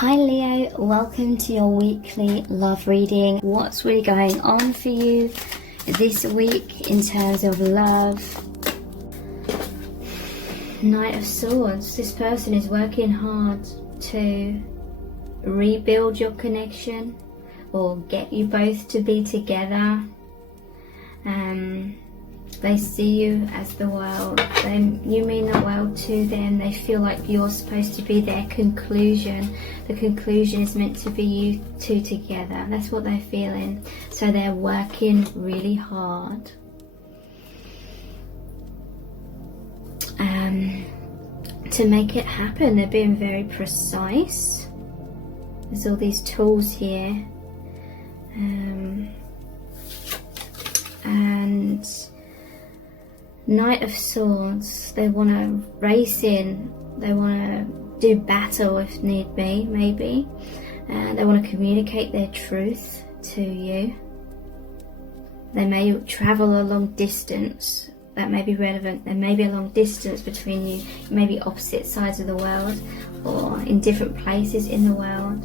Hi Leo, welcome to your weekly love reading. What's really going on for you this week in terms of love? Knight of Swords. This person is working hard to rebuild your connection or get you both to be together. They see you as the world. You mean the world to them. They feel like you're supposed to be their conclusion. The conclusion is meant to be you two together. That's what they're feeling. So they're working really hard to make it happen. They're being very precise. There's all these tools here. And Knight of Swords, they want to race in, they want to do battle if need be, maybe. They want to communicate their truth to you. They may travel a long distance, that may be relevant. There may be a long distance between you, maybe opposite sides of the world or in different places in the world.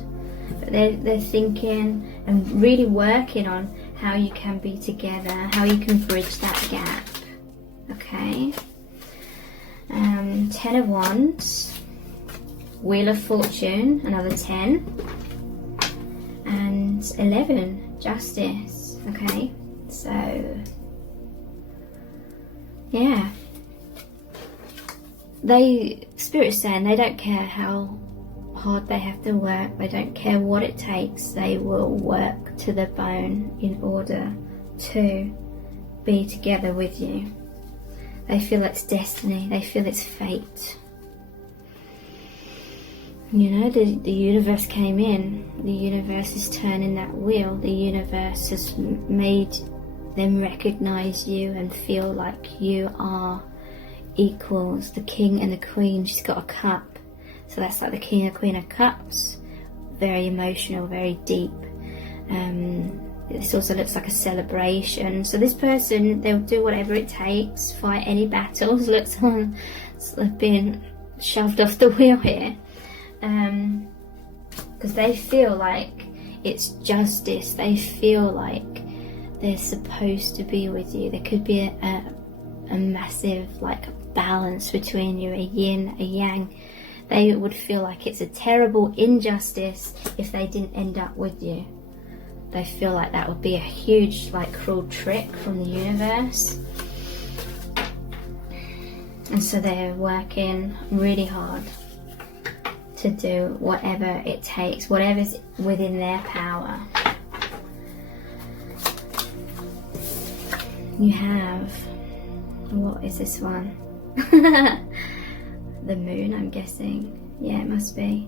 But they're thinking and really working on how you can be together, how you can bridge that gap. Okay, 10 of Wands, Wheel of Fortune, another 10, and 11, Justice. Okay, so yeah, Spirit's saying they don't care how hard they have to work, they don't care what it takes, they will work to the bone in order to be together with you. They feel it's destiny, they feel it's fate. You know, the universe came in, the universe is turning that wheel, the universe has made them recognize you and feel like you are equals. The king and the queen, she's got a cup, so that's like the king and queen of cups, very emotional, very deep. This also looks like a celebration. So this person, they'll do whatever it takes, fight any battles. Looks like they've been shoved off the wheel here. Because they feel like it's justice. They feel like they're supposed to be with you. There could be a massive like balance between you, a yin, a yang. They would feel like it's a terrible injustice if they didn't end up with you. They feel like that would be a huge, like, cruel trick from the universe. And so they're working really hard to do whatever it takes, whatever's within their power. You have, what is this one? The moon, I'm guessing. Yeah, it must be.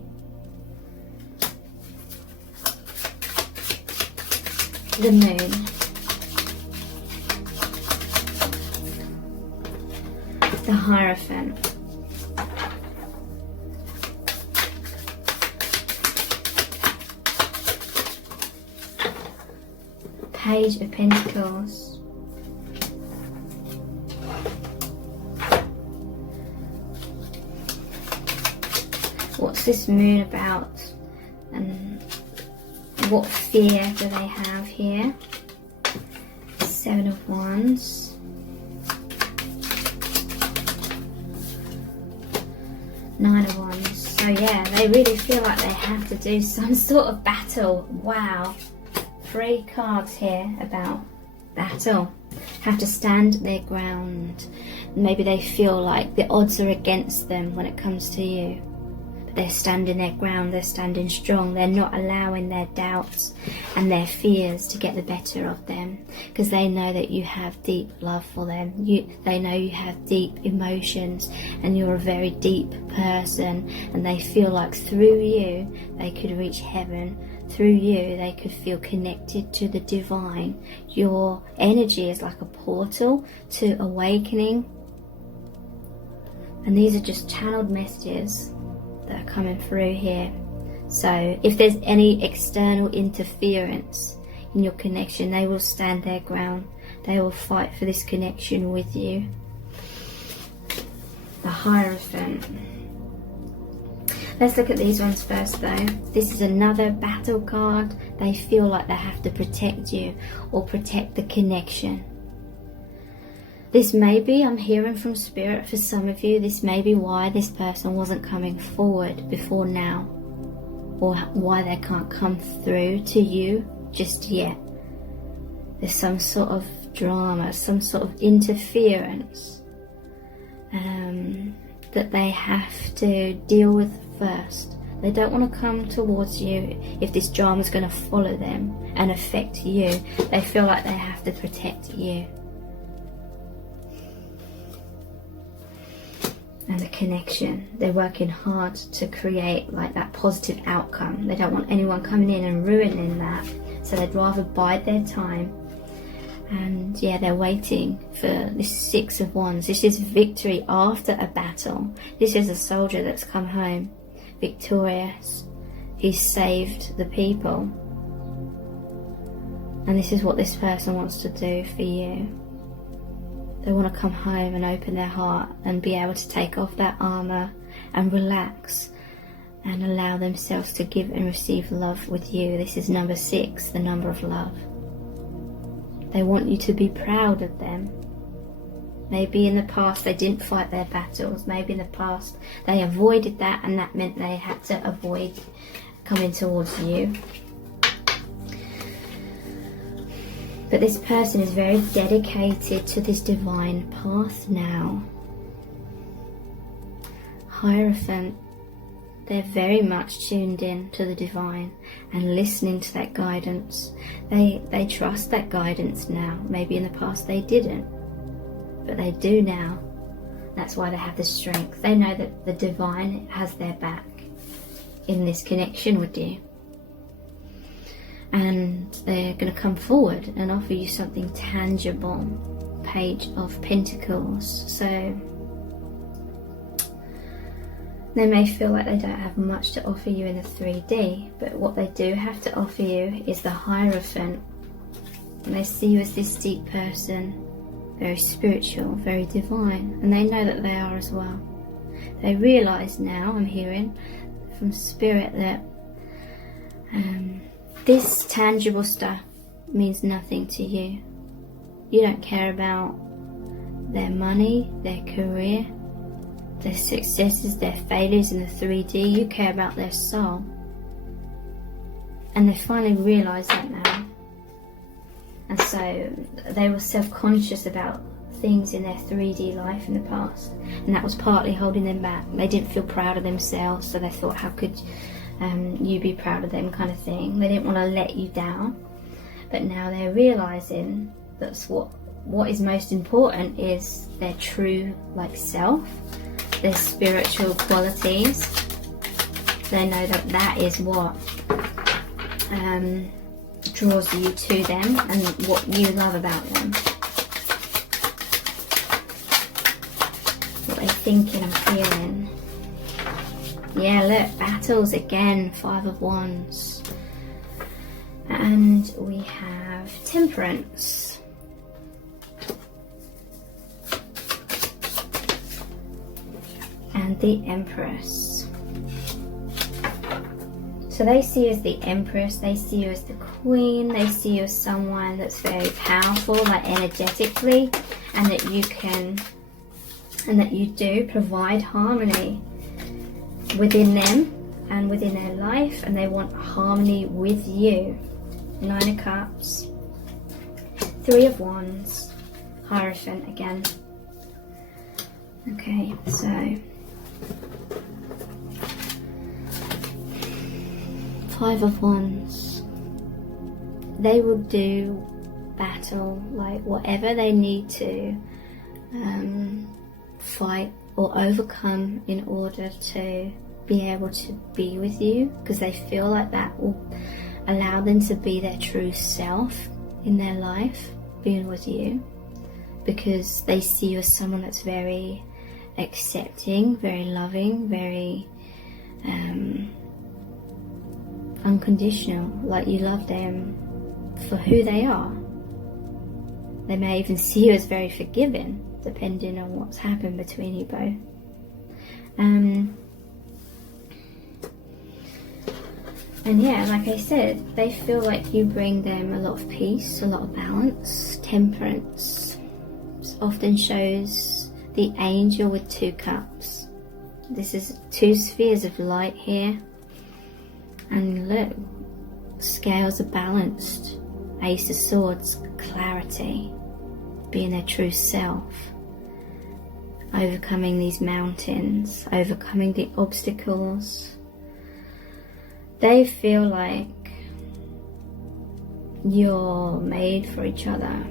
The moon. The Hierophant. Page of Pentacles. What's this moon about? And what fear do they have here? 7 of Wands. 9 of Wands. So yeah, they really feel like they have to do some sort of battle. Wow. 3 cards here about battle. Have to stand their ground. Maybe they feel like the odds are against them when it comes to you. They're standing their ground, they're standing strong, they're not allowing their doubts and their fears to get the better of them, because they know that you have deep love for them. They know you have deep emotions and you're a very deep person, and they feel like through you they could reach heaven. Through you they could feel connected to the divine. Your energy is like a portal to awakening, and these are just channeled messages that are coming through here. So if there's any external interference in your connection, they will stand their ground. They will fight for this connection with you. The Hierophant. Let's look at these ones first though. This is another battle card. They feel like they have to protect you or protect the connection. This may be, I'm hearing from Spirit for some of you, this may be why this person wasn't coming forward before now, or why they can't come through to you just yet. There's some sort of drama, some sort of interference that they have to deal with first. They don't want to come towards you if this drama is going to follow them and affect you. They feel like they have to protect you and the connection. They're working hard to create like that positive outcome. They don't want anyone coming in and ruining that, so they'd rather bide their time. And yeah, they're waiting for this Six of Wands. This is victory after a battle. This is a soldier that's come home victorious. He's saved the people. And this is what this person wants to do for you. They want to come home and open their heart and be able to take off that armor and relax and allow themselves to give and receive love with you. This is number 6, the number of love. They want you to be proud of them. Maybe in the past they didn't fight their battles. Maybe in the past they avoided that, and that meant they had to avoid coming towards you. But this person is very dedicated to this divine path now. Hierophant, they're very much tuned in to the divine and listening to that guidance. They trust that guidance now. Maybe in the past they didn't, but they do now. That's why they have the strength. They know that the divine has their back in this connection with you. And they're going to come forward and offer you something tangible. Page of Pentacles. So they may feel like they don't have much to offer you in the 3D, but what they do have to offer you is the Hierophant. And they see you as this deep person, very spiritual, very divine, and they know that they are as well. They realise now, I'm hearing from Spirit, that this tangible stuff means nothing to you. You don't care about their money, their career, their successes, their failures in the 3D. You care about their soul. And they finally realise that now. And so they were self-conscious about things in their 3D life in the past. And that was partly holding them back. They didn't feel proud of themselves, so they thought, how could you be proud of them, kind of thing. They didn't want to let you down. But now they're realising that's what is most important is their true self, their spiritual qualities. They know that that is what draws you to them and what you love about them. What they're thinking and feeling. Yeah, look, battles again, 5 of Wands. And we have Temperance. And the Empress. So they see you as the Empress, they see you as the Queen, they see you as someone that's very powerful, energetically, and that you do provide harmony within them and within their life, and they want harmony with you. 9 of Cups, 3 of Wands, Hierophant again. Okay, so 5 of Wands. They will do battle, whatever they need to fight or overcome in order to be able to be with you, because they feel like that will allow them to be their true self in their life, being with you, because they see you as someone that's very accepting, very loving, very unconditional, you love them for who they are. They may even see you as very forgiving, depending on what's happened between you both. And yeah, like I said, they feel like you bring them a lot of peace, a lot of balance. Temperance often shows the angel with 2 cups. This is 2 spheres of light here. And look, scales are balanced. Ace of Swords, clarity, being their true self. Overcoming these mountains, overcoming the obstacles. They feel like you're made for each other,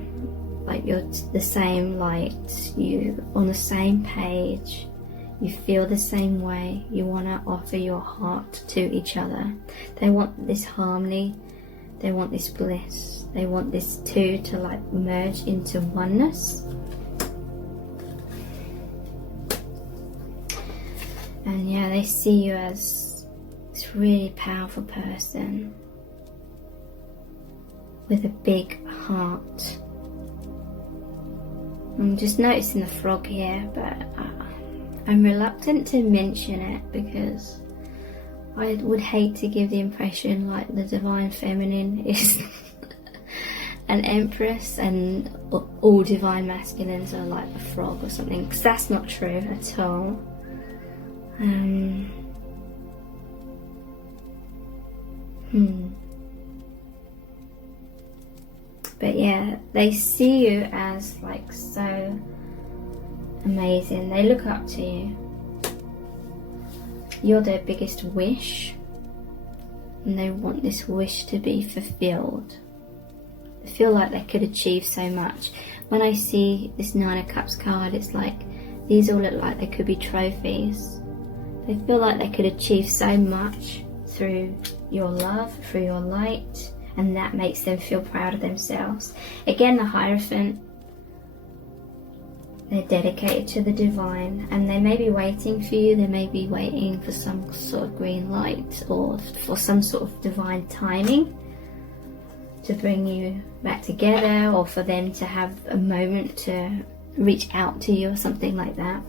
like you're the same light, you on the same page, you feel the same way, you want to offer your heart to each other. They want this harmony, they want this bliss, they want this two to like merge into oneness. And yeah, they see you as this really powerful person with a big heart. I'm just noticing the frog here, but I'm reluctant to mention it because I would hate to give the impression like the divine feminine is an empress and all divine masculines are like a frog or something, because that's not true at all. But yeah, they see you as like so amazing. They look up to you. You're their biggest wish, and they want this wish to be fulfilled. They feel like they could achieve so much. When I see this 9 of Cups card, it's like these all look like they could be trophies. They feel like they could achieve so much through your love, through your light, and that makes them feel proud of themselves. Again, the Hierophant, they're dedicated to the divine, and they may be waiting for you. They may be waiting for some sort of green light or for some sort of divine timing to bring you back together, or for them to have a moment to reach out to you or something like that.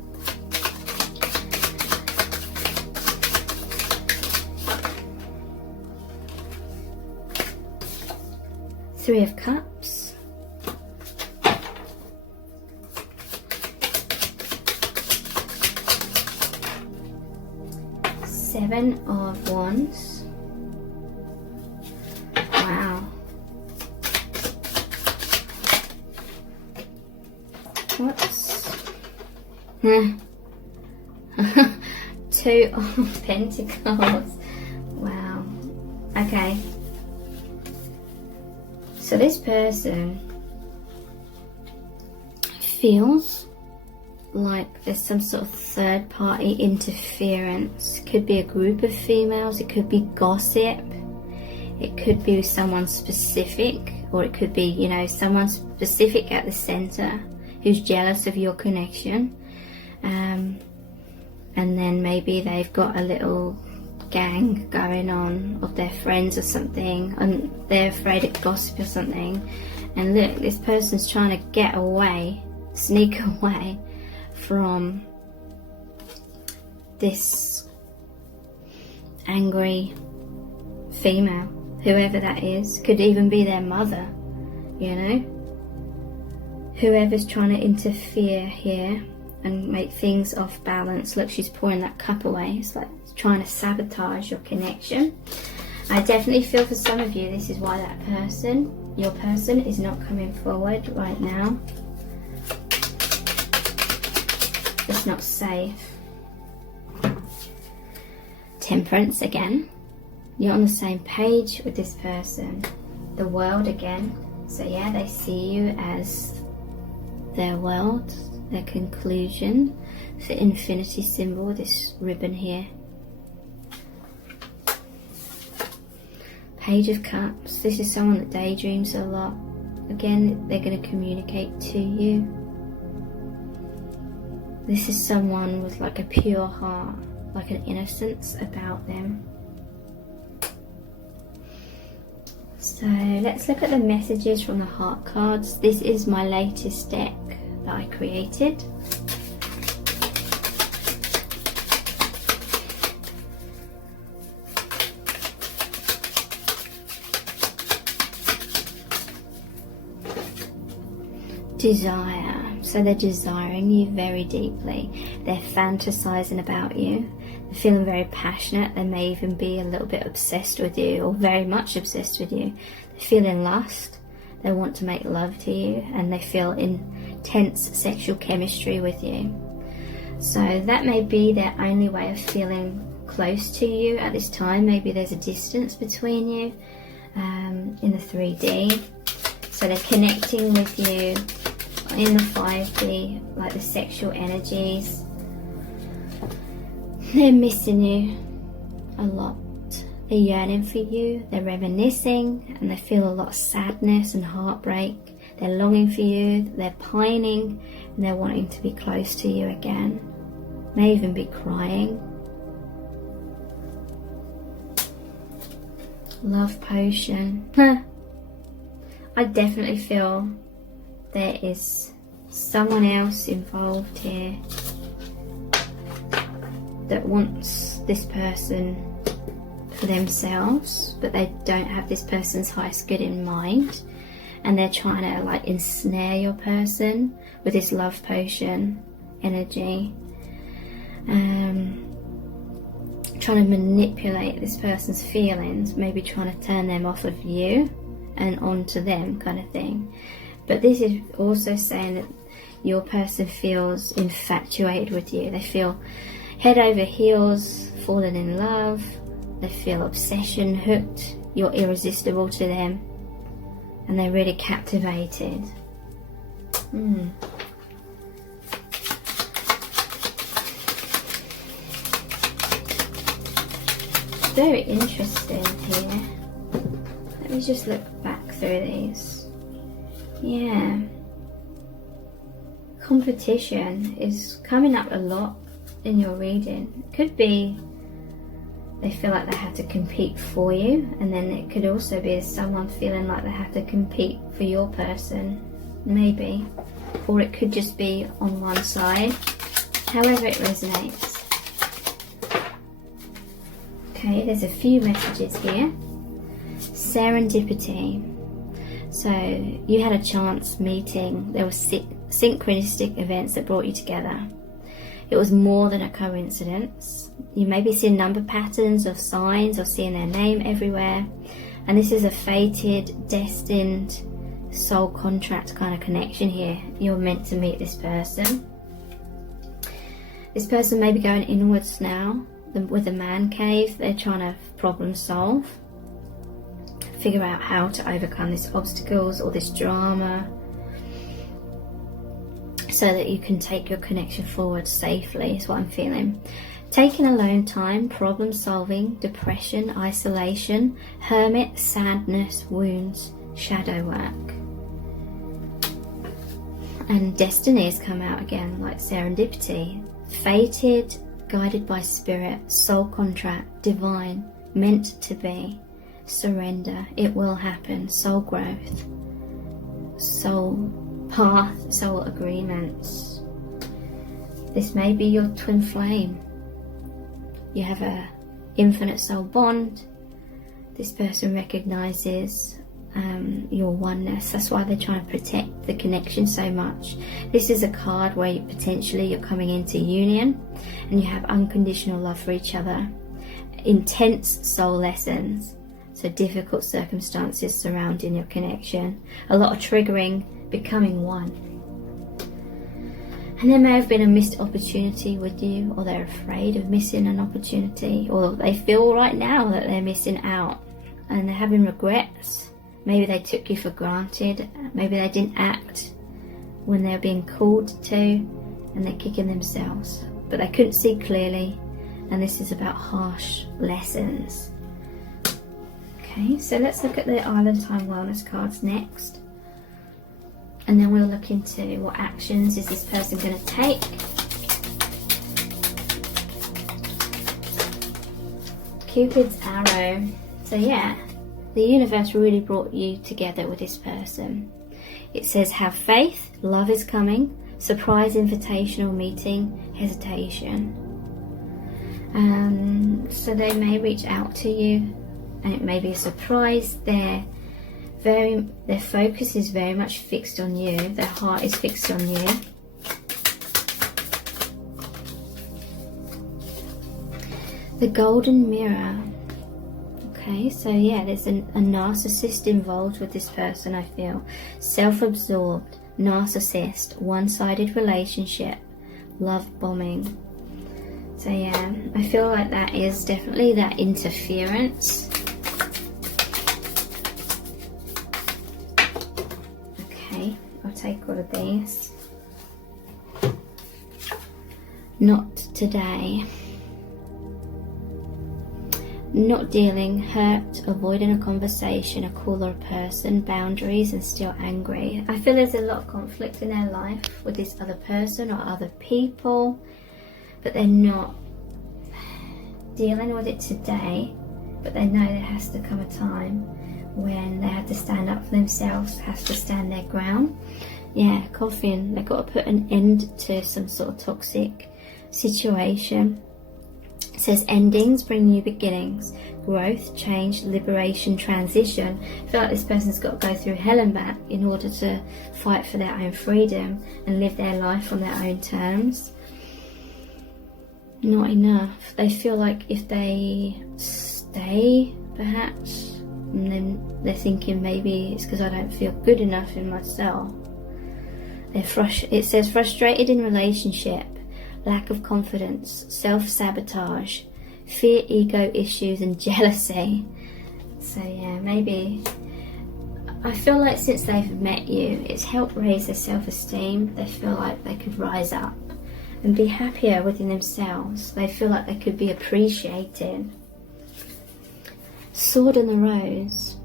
Three of Cups. Seven of Wands. Wow. What's... Two of Pentacles. Wow. Okay. So this person feels like there's some sort of third party interference. Could be a group of females, it could be gossip, it could be someone specific, or it could be, you know, someone specific at the center who's jealous of your connection. And then maybe they've got a little gang going on of their friends or something, and they're afraid of gossip or something. And look, this person's trying to get away, sneak away from this angry female, whoever that is. Could even be their mother, you know, whoever's trying to interfere here and make things off balance. Look, she's pouring that cup away. It's like trying to sabotage your connection. I definitely feel for some of you this is why that person, your person, is not coming forward right now. It's not safe. Temperance again. You're on the same page with this person. The World again. So yeah, they see you as their world, their conclusion. It's the infinity symbol, this ribbon here. Page of Cups. This is someone that daydreams a lot. Again, they're going to communicate to you. This is someone with like a pure heart, like an innocence about them. So let's look at the messages from the heart cards. This is my latest deck that I created. Desire. So they're desiring you very deeply. They're fantasizing about you. They're feeling very passionate. They may even be a little bit obsessed with you, or very much obsessed with you. They're feeling lust. They want to make love to you, and they feel intense sexual chemistry with you. So that may be their only way of feeling close to you at this time. Maybe there's a distance between you in the 3D. So they're connecting with you in the 5D, like the sexual energies. They're missing you a lot. They're yearning for you. They're reminiscing, and they feel a lot of sadness and heartbreak. They're longing for you. They're pining, and they're wanting to be close to you again. May even be crying. Love potion. I definitely feel there is someone else involved here that wants this person for themselves, but they don't have this person's highest good in mind, and they're trying to like ensnare your person with this love potion energy, trying to manipulate this person's feelings, maybe trying to turn them off of you and onto them, kind of thing. But this is also saying that your person feels infatuated with you. They feel head over heels, falling in love. They feel obsession, hooked. You're irresistible to them, and they're really captivated. Very interesting here. Let me just look back through these. Yeah. Competition is coming up a lot in your reading. It could be they feel like they have to compete for you, and then it could also be someone feeling like they have to compete for your person, maybe. Or it could just be on one side, however it resonates. Okay, there's a few messages here. Serendipity. So you had a chance meeting. There were synchronistic events that brought you together. It was more than a coincidence. You may be seeing number patterns of signs, or seeing their name everywhere. And this is a fated, destined, soul contract kind of connection here. You're meant to meet this person. This person may be going inwards now with a man cave. They're trying to problem solve, figure out how to overcome these obstacles or this drama, so that you can take your connection forward safely, is what I'm feeling. Taking alone time, problem solving, depression, isolation, hermit, sadness, wounds, shadow work. And destiny has come out again, like serendipity. Fated, guided by spirit, soul contract, divine, meant to be, surrender, it will happen, soul growth, soul path, soul agreements. This may be your twin flame. You have a infinite soul bond. This person recognizes your oneness. That's why they're trying to protect the connection so much. This is a card where you're coming into union, and you have unconditional love for each other. Intense soul lessons. So difficult circumstances surrounding your connection. A lot of triggering, becoming one. And there may have been a missed opportunity with you, or they're afraid of missing an opportunity, or they feel right now that they're missing out and they're having regrets. Maybe they took you for granted. Maybe they didn't act when they're being called to, and they're kicking themselves. But they couldn't see clearly, and this is about harsh lessons. Okay, so let's look at the Island Time Wellness cards next. And then we'll look into what actions is this person going to take. Cupid's arrow. So yeah, the universe really brought you together with this person. It says have faith, love is coming, surprise invitational meeting, hesitation. So they may reach out to you, and it may be a surprise. They're Their focus is very much fixed on you. Their heart is fixed on you. The golden mirror. Okay, so yeah, there's a narcissist involved with this person, I feel. Self-absorbed, narcissist, one-sided relationship, love bombing. So yeah, I feel like that is definitely that interference. Okay, I'll take all of these. Not today. Not dealing, hurt, avoiding a conversation, a call or a person, boundaries, and still angry. I feel there's a lot of conflict in their life with this other person or other people, but they're not dealing with it today. But they know there has to come a time when they have to stand up for themselves, have to stand their ground. Yeah, coffin. They've got to put an end to some sort of toxic situation. It says endings bring new beginnings, growth, change, liberation, transition. I feel like this person's got to go through hell and back in order to fight for their own freedom and live their life on their own terms. Not enough. They feel like if they stay, perhaps, and then they're thinking maybe it's because I don't feel good enough in myself. It says frustrated in relationship, lack of confidence, self-sabotage, fear, ego issues, and jealousy. So yeah, maybe I feel like since they've met you, it's helped raise their self-esteem. They feel like they could rise up and be happier within themselves. They feel like they could be appreciated. Sword and the Rose.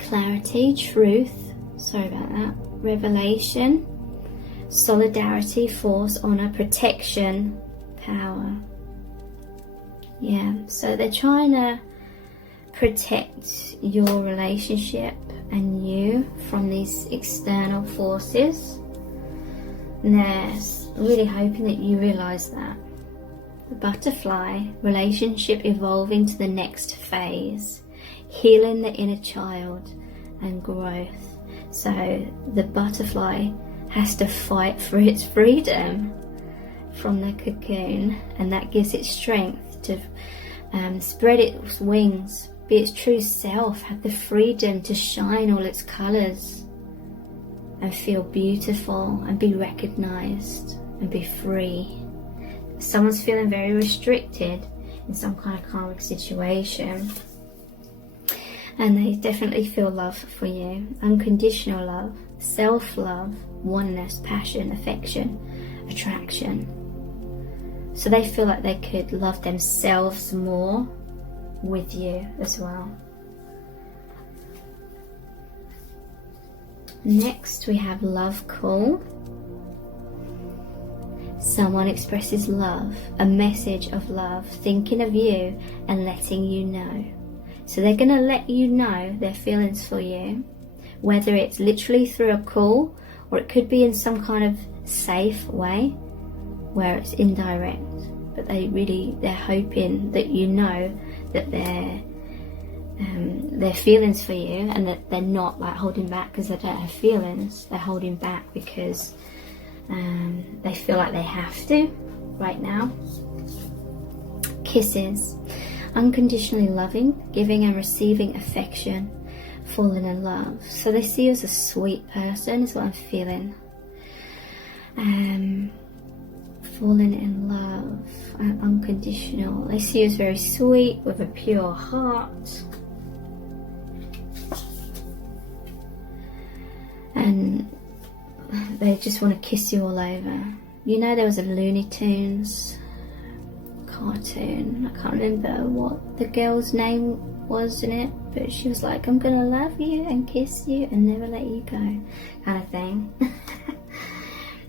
Clarity, truth, sorry about that, revelation, solidarity, force, honor, protection, power. Yeah, so they're trying to protect your relationship and you from these external forces. And they're really hoping that you realize that. The butterfly, relationship evolving to the next phase, healing the inner child and growth. So the butterfly has to fight for its freedom from the cocoon, and that gives it strength to spread its wings, be its true self, have the freedom to shine all its colours and feel beautiful and be recognised and be free. Someone's feeling very restricted in some kind of karmic situation, and they definitely feel love for you, unconditional love, self-love, oneness, passion, affection, attraction. So they feel like they could love themselves more with you as well. Next we have love call. Someone expresses love, a message of love, thinking of you and letting you know. So they're going to let you know their feelings for you, whether it's literally through a call or it could be in some kind of safe way where it's indirect. But they're hoping that you know that their feelings for you, and that they're not like holding back because they don't have feelings. They're holding back because they feel like they have to right now. Kisses. Unconditionally loving, giving and receiving affection, falling in love. So they see you as a sweet person is what I'm feeling. Falling in love, unconditional. They see you as very sweet with a pure heart. And they just want to kiss you all over. You know, there was a Looney Tunes cartoon, I can't remember what the girl's name was in it, but she was like, I'm gonna love you and kiss you and never let you go, kind of thing.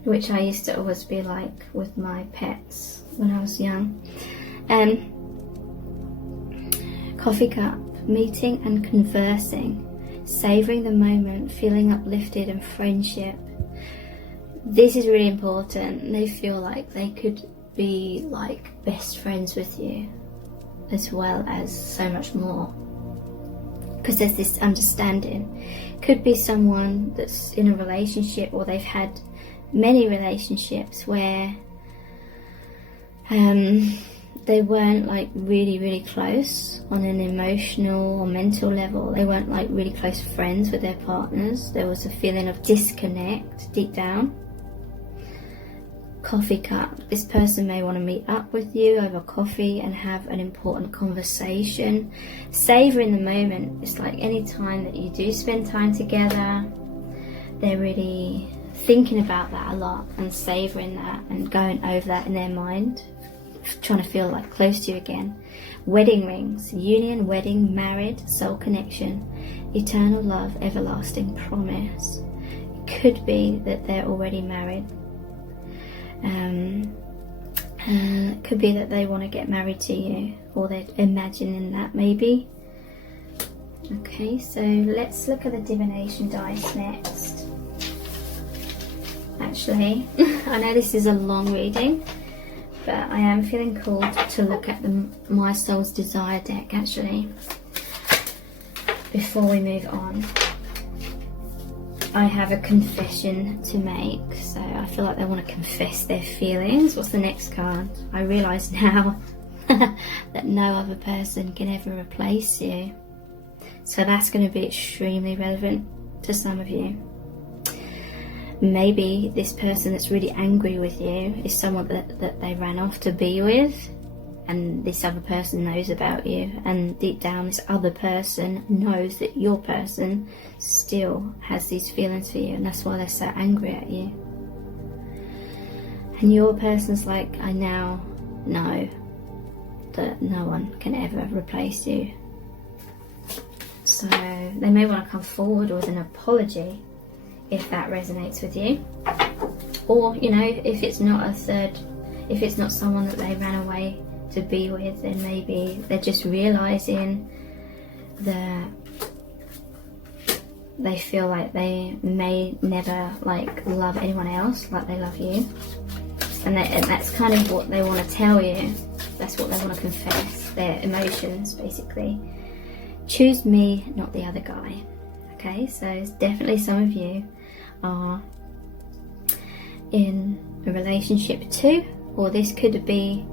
Which I used to always be like with my pets when I was young. Coffee cup, meeting and conversing, savouring the moment, feeling uplifted, and friendship. This is really important. They feel like they could be like best friends with you, as well as so much more. because there's this understanding. Could be someone that's in a relationship, or they've had many relationships where they weren't like really close on an emotional or mental level. They weren't like really close friends with their partners. There was a feeling of disconnect deep down. Coffee cup. This person may want to meet up with you over coffee and have an important conversation. Savouring the moment. It's like any time that you do spend time together, they're really thinking about that a lot and savouring that and going over that in their mind, trying to feel like close to you again. Wedding rings. Union, wedding, married, soul connection, eternal love, everlasting promise. It could be that they're already married. It could be that they want to get married to you, or they're imagining that maybe. Okay, so let's look at the divination dice next. Actually, I know this is a long reading, but I am feeling called to look at the My Soul's Desire deck actually before we move on. I have a confession to make, so I feel like they want to confess their feelings. What's the next card? I realise now that no other person can ever replace you. So that's going to be extremely relevant to some of you. Maybe this person that's really angry with you is someone that they ran off to be with, and this other person knows about you, and deep down this other person knows that your person still has these feelings for you, and that's why they're so angry at you. And your person's like, I now know that no one can ever replace you. So they may want to come forward with an apology if that resonates with you. Or, you know, if it's not if it's not someone that they ran away to be with, then maybe they're just realizing that they feel like they may never like love anyone else like they love you, and that's kind of what they want to tell you. That's what they want to confess, their emotions basically. Choose me, not the other guy. Okay, so it's definitely some of you are in a relationship too, or this could be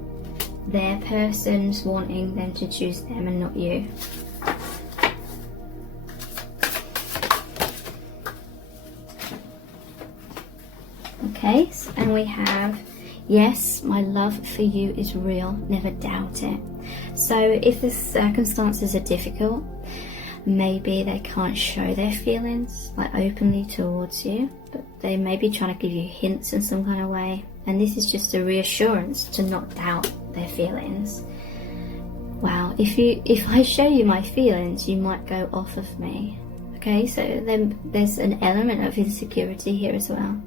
their person's wanting them to choose them and not you. Okay, and we have, yes, my love for you is real, never doubt it. So if the circumstances are difficult, maybe they can't show their feelings like openly towards you, but they may be trying to give you hints in some kind of way, and this is just a reassurance to not doubt their feelings. Wow, if I show you my feelings, you might go off of me. Okay, so then there's an element of insecurity here as well.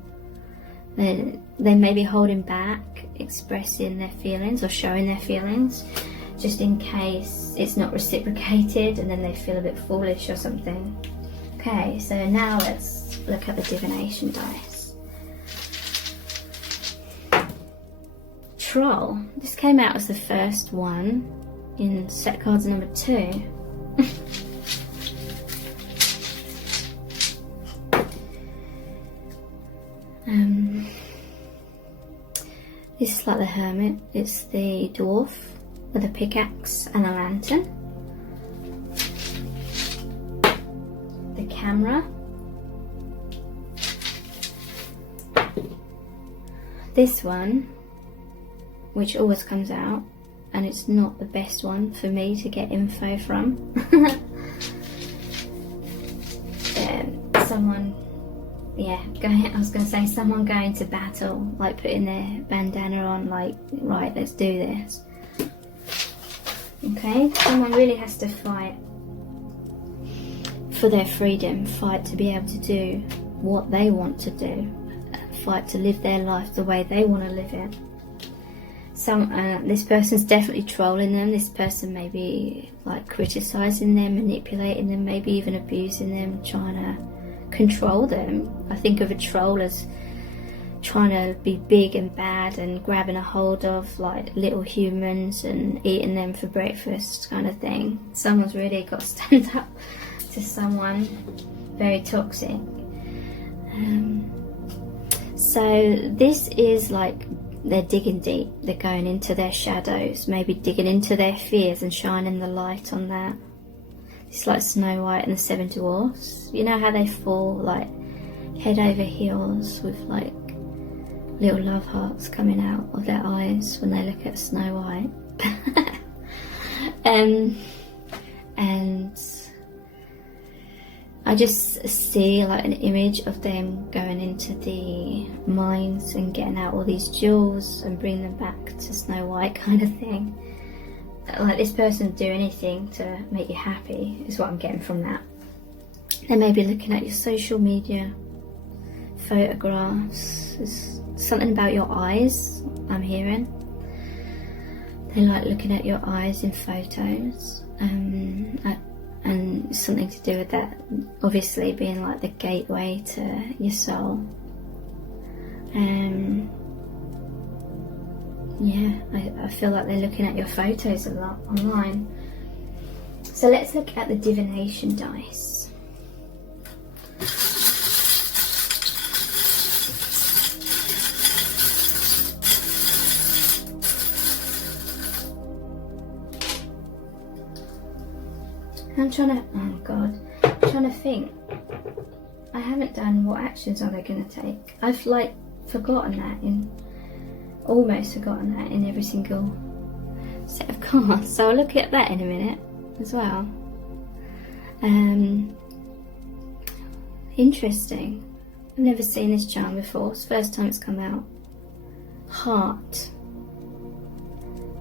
They may be holding back expressing their feelings or showing their feelings, just in case it's not reciprocated and then they feel a bit foolish or something. Okay, so now let's look at the divination dice. Troll. This came out as the first one in set cards number 2. This is like the hermit. It's the dwarf with a pickaxe and a lantern. The camera. This one, which always comes out, and it's not the best one for me to get info from. Someone, yeah, I was going to say someone going to battle, like putting their bandana on, like, right, let's do this. Okay, someone really has to fight for their freedom, fight to be able to do what they want to do, fight to live their life the way they want to live it. This person's definitely trolling them. This person may be like criticizing them, manipulating them, maybe even abusing them, trying to control them. I think of a troll as trying to be big and bad and grabbing a hold of like little humans and eating them for breakfast kind of thing. Someone's really got to stand up to someone very toxic. So this is like they're digging deep, they're going into their shadows, maybe digging into their fears and shining the light on that. It's like Snow White and the Seven Dwarfs. You know how they fall like head over heels with like little love hearts coming out of their eyes when they look at Snow White. And I just see like an image of them going into the mines and getting out all these jewels and bring them back to Snow White kind of thing. Like this person do anything to make you happy is what I'm getting from that. They may be looking at your social media, photographs. There's something about your eyes I'm hearing. They like looking at your eyes in photos, and something to do with that obviously being like the gateway to your soul. Yeah, I feel like they're looking at your photos a lot online. So let's look at the divination dice. I'm trying to think. I haven't done what actions are they going to take. I've like almost forgotten that in every single set of cards. So I'll look at that in a minute as well. Interesting. I've never seen this charm before. It's the first time it's come out. Heart,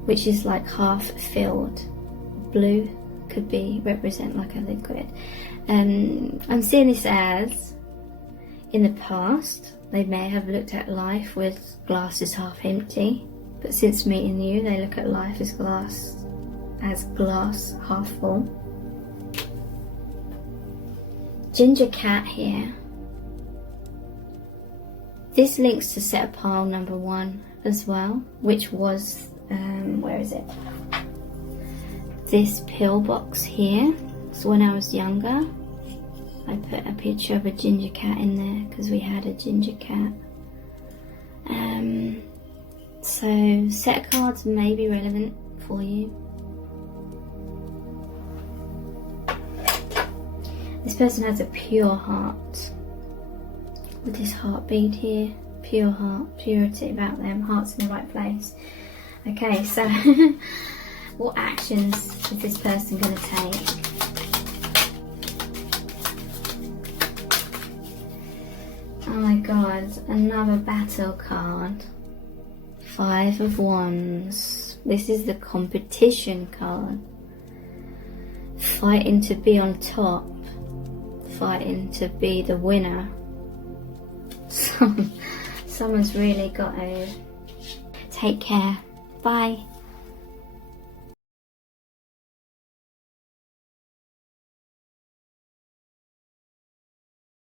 which is like half filled. Blue could be represent like a liquid. I'm seeing this as in the past they may have looked at life with glasses half empty, but since meeting you they look at life as glass half full. Ginger cat here. This links to set of pile number 1 as well, which was where is it? This pill box here. So when I was younger, I put a picture of a ginger cat in there because we had a ginger cat. So set of cards may be relevant for you. This person has a pure heart with this heartbeat here. Pure heart, purity about them, heart's in the right place. Okay, so what actions is this person going to take? Oh my god, another battle card. 5 of Wands. This is the competition card. Fighting to be on top. Fighting to be the winner. Someone's really got to take care. Bye.